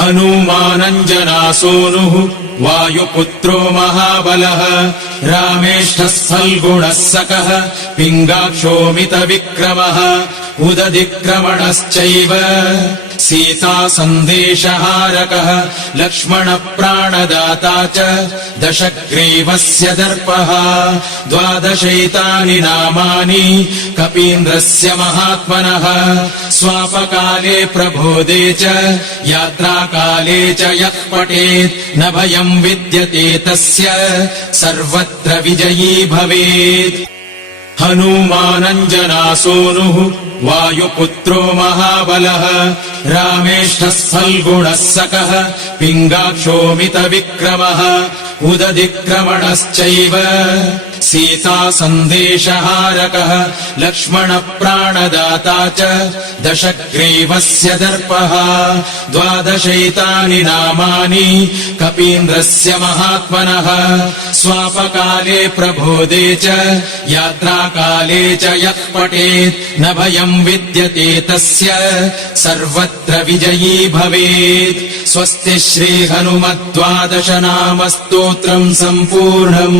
हनुमानञ्जनासूनुः वायुपुत्रो महाबलः रामेष्ठः फल्गुणः सकः पिङ्गाक्षोमितविक्रमः उदधिक्रमणश्चैव सीता सन्देशहारकः लक्ष्मणप्राणदाता च दशग्रीवस्य दर्पः 12 नामानि कपीन्द्रस्य महात्मनः स्वापकाले प्रबोधे च यात्राकाले च यः पठेत् न भयम् विद्यते तस्य सर्वत्र विजयी भवेत् हनुमानञ्जनासूनुः वायुपुत्रो महाबलः रामेष्ठः फल्गुणः सकः पिङ्गाक्षोमितविक्रमः उदधिक्रमणश्चैव सीता सन्देशहारकः लक्ष्मणप्राणदाता च दशग्रीवस्य दर्पः 12 नामानि कपीन्द्रस्य महात्मनः स्वापकाले प्रबोधे च यात्राकाले च यः पठेत् न भयम् विद्यते तस्य सर्वत्र विजयी भवेत् स्वस्ति श्रीहनुमत् 12 नाम स्तोत्रम् सम्पूर्णम्।